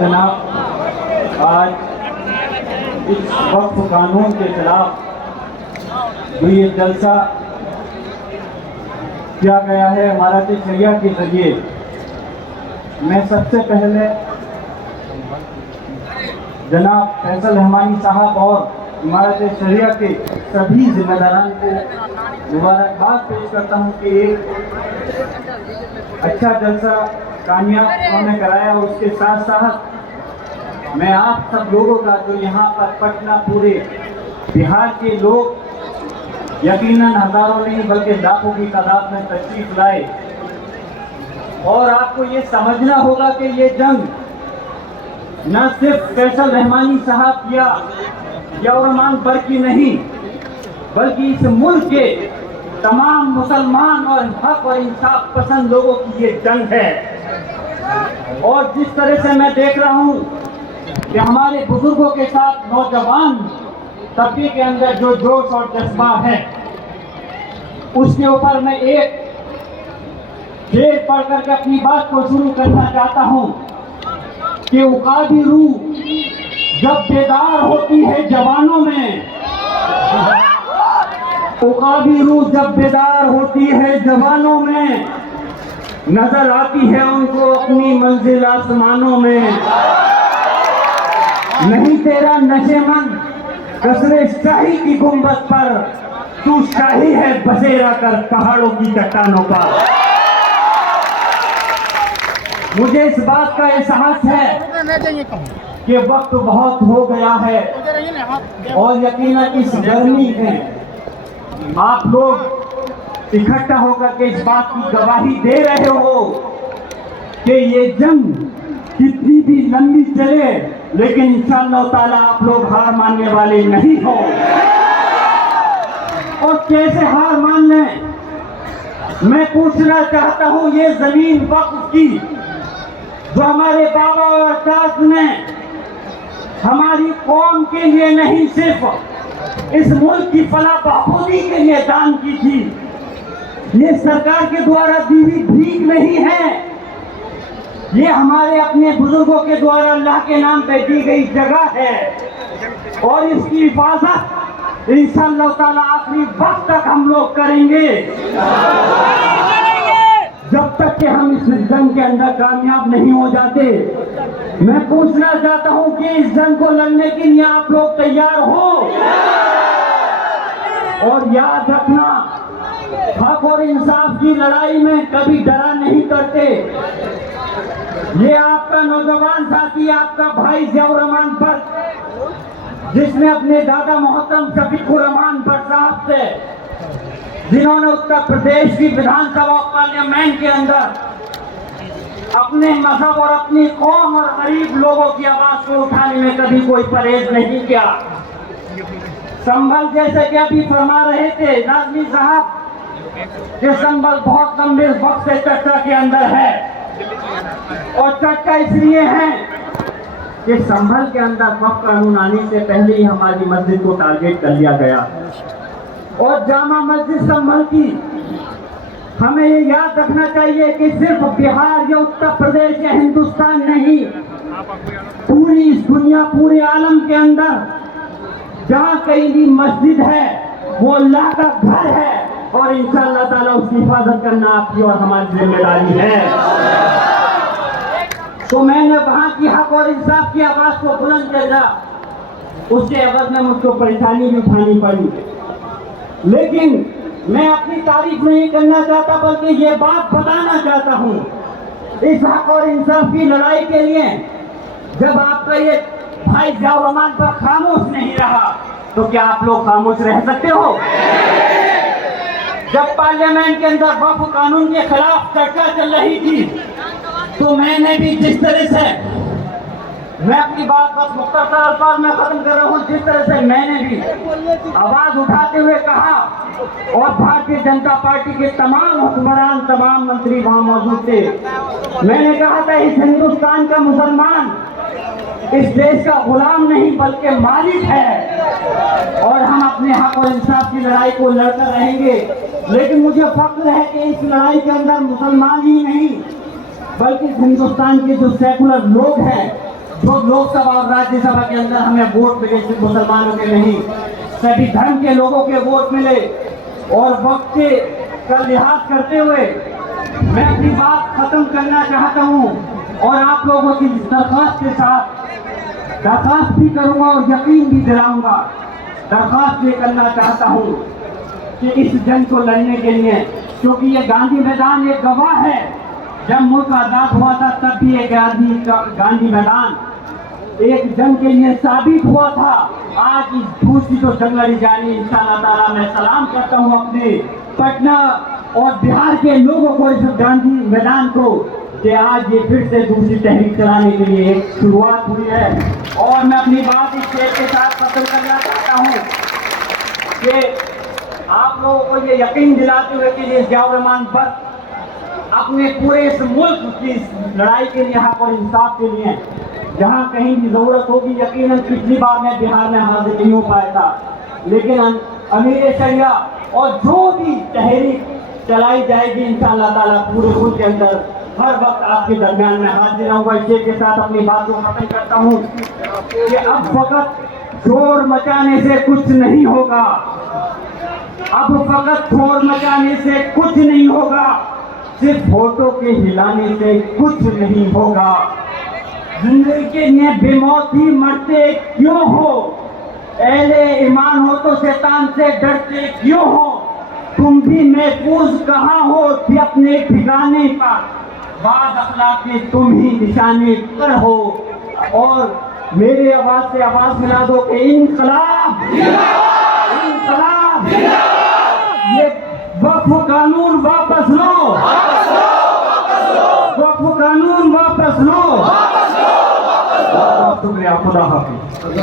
जनाब, आज इस वक्फ कानून के खिलाफ जो ये जलसा किया गया है हमारा शरिया के जरिए, मैं सबसे पहले जनाब फैसल रहमानी साहब और इमारत शरिया के सभी जिम्मेदारान को मुबारकबाद पेश करता हूँ कि एक अच्छा जलसा कामयाब उन्होंने कराया। उसके साथ साथ मैं आप सब लोगों का जो यहाँ पर पटना पूरे बिहार के लोग यकीनन हजारों नहीं बल्कि लाखों की तादाद में तशरीफ लाए, और आपको ये समझना होगा कि ये जंग न सिर्फ फैसल रहमानी साहब या रहमान पर की नहीं, बल्कि इस मुल्क के तमाम मुसलमान और हक और इंसाफ पसंद लोगों की ये जंग है। और जिस तरह से मैं देख रहा हूँ कि हमारे बुजुर्गों के साथ नौजवान तबके के अंदर जो जोश और जज्बा है, उसके ऊपर मैं एक शेर पढ़ करके अपनी बात को शुरू करना चाहता हूँ कि उकाबी रूह जब बेदार होती है जवानों में, उकाबी रूह जब बेदार होती है जवानों में, नजर आती है उनको अपनी मंजिल आसमानों में। नहीं तेरा नशेमंद कसरे शाही की गुंबद पर, तू शाही है बसेरा कर पहाड़ों की चट्टानों पर। मुझे इस बात का एहसास है कि वक्त बहुत हो गया है, और यकीनन इस गर्मी में आप लोग इकट्ठा होकर के इस बात की गवाही दे रहे हो कि ये जंग कितनी भी लंबी चले, लेकिन इंशाअल्लाह ताला आप लोग हार मानने वाले नहीं हो। और कैसे हार मान लें, मैं पूछना चाहता हूं, ये जमीन वक्फ की जो हमारे बाबा और अजाद ने हमारी कौम के लिए नहीं, सिर्फ इस मुल्क की फलाह बहबूदी के लिए दान की थी, ये सरकार के द्वारा दी हुई भीख नहीं है, ये हमारे अपने बुजुर्गों के द्वारा अल्लाह के नाम पे दी गई जगह है। और इसकी हिफाजत इंशाअल्लाह ताला आखिरी वक्त तक हम लोग करेंगे, जब तक कि हम इस जंग के अंदर कामयाब नहीं हो जाते। मैं पूछना चाहता हूं कि इस जंग को लड़ने के लिए आप लोग तैयार हो? और याद रखना, हक और इंसाफ की लड़ाई में कभी डरा नहीं करते। ये आपका नौजवान साथी, आपका भाई जियाउर रहमान भट्ट, जिसने अपने दादा मोहतरम शफीकुर रहमान भट्ट साहब से, जिन्होंने उत्तर प्रदेश की विधानसभा पार्लियामेंट के अंदर अपने मजहब और अपनी कौम और गरीब लोगों की आवाज को उठाने में कभी कोई परहेज नहीं किया। संभल जैसे कि अभी फरमा रहे थे नाज़मी साहब, कि संभल बहुत गंभीर वक्त से चर्चा के अंदर है, और चर्चा इसलिए है कि संभल के अंदर वक्फ कानून आने से पहले ही हमारी मस्जिद को टारगेट कर लिया गया, और जामा मस्जिद संभल की हमें ये याद रखना चाहिए कि सिर्फ बिहार या उत्तर प्रदेश या हिंदुस्तान नहीं, पूरी इस दुनिया, पूरे आलम के अंदर जहाँ कहीं भी मस्जिद है वो अल्लाह का घर है, और इंशाअल्लाह ताला उसकी हिफाजत करना आपकी और हमारी जिम्मेदारी है। तो मैंने वहाँ की हक और इंसाफ की आवाज को बुलंद किया, उसके एवज में मुझको परेशानी भी उठानी पड़ी, लेकिन मैं अपनी तारीफ नहीं करना चाहता, बल्कि ये बात बताना चाहता हूँ, इस हक और इंसाफ की लड़ाई के लिए जब आपका ये भाई जियाउर रहमान पर खामोश नहीं रहा, तो क्या आप लोग खामोश रह सकते हो? जब पार्लियामेंट के अंदर वक्फ कानून के खिलाफ चर्चा चल रही थी, तो मैंने भी जिस तरह से, मैं अपनी बात बस मुख्तसर अल्फाज में खत्म कर रहा हूँ, जिस तरह से मैंने भी आवाज उठाते हुए कहा, और भारतीय जनता पार्टी के तमाम हुक्मरान, तमाम मंत्री वहां मौजूद थे, मैंने कहा था इस हिंदुस्तान का मुसलमान इस देश का गुलाम नहीं बल्कि मालिक है, और हम अपने हक और इंसाफ की लड़ाई को लड़कर रहेंगे। लेकिन मुझे फख्र है कि इस लड़ाई के अंदर मुसलमान ही नहीं बल्कि हिंदुस्तान के जो सेकुलर लोग हैं जो लोकसभा और राज्यसभा के अंदर हमें वोट मिले, सिर्फ मुसलमानों के नहीं, सभी धर्म के लोगों के वोट मिले। और वक्त के का लिहाज करते हुए मैं अपनी बात खत्म करना चाहता हूँ और आप लोगों की दरख्वास्त के साथ दरख्वास्त भी करूँगा और यकीन भी दिलाऊंगा। दरख्वास्त ये करना चाहता हूँ कि इस जंग को लड़ने के लिए, क्योंकि ये गांधी मैदान एक गवाह है, जब मुल्क आजाद हुआ था तब भी ये गांधी मैदान एक जंग के लिए साबित हुआ था। आज इस दूसरी तो जंग लड़ी जानी इंशाअल्लाह ताला। मैं सलाम करता हूँ अपने पटना और बिहार के लोगों को, इस गांधी मैदान को, कि आज ये फिर से दूसरी तहरीक चलाने के लिए एक शुरुआत हुई है। और मैं अपनी बात इस शेर के साथ खत्म करना चाहता हूँ कि आप लोगों को ये यकीन दिलाते हुए कि ये जियाउर रहमान बख्श अपने पूरे इस मुल्क की लड़ाई के लिए, हक और इंसाफ के लिए जहाँ कहीं भी जरूरत होगी, यकीनन पिछली बार मैं बिहार में हाजिर नहीं हो पाया था, लेकिन अमीर शरिया और जो भी तहरीक चलाई जाएगी इंशाअल्लाह ताला पूरे मुल्क के अंदर हर वक्त आपके दरमियान में हाजिर रहूंगा। इसी के साथ अपनी बात को खत्म करता हूँ कि अब फकत शोर मचाने से कुछ नहीं होगा, अब फकत शोर मचाने से कुछ नहीं होगा, सिर्फ फोटो के हिलाने से कुछ नहीं होगा। जिंदगी के लिए बेमौती मरते क्यों हो, अहले ईमान हो तो शैतान से डरते क्यों हो, तुम भी महफूज कहाँ हो भी अपने ठिकाने पर, बाद अखलाक के तुम ही निशाने पर हो। और मेरी आवाज से आवाज मिला दो कि इंकलाब, इंकलाब, ये वक्फ कानून वापस लो, वक्फ कानून वापस लो। शुक्रिया, खुदा हाफिज।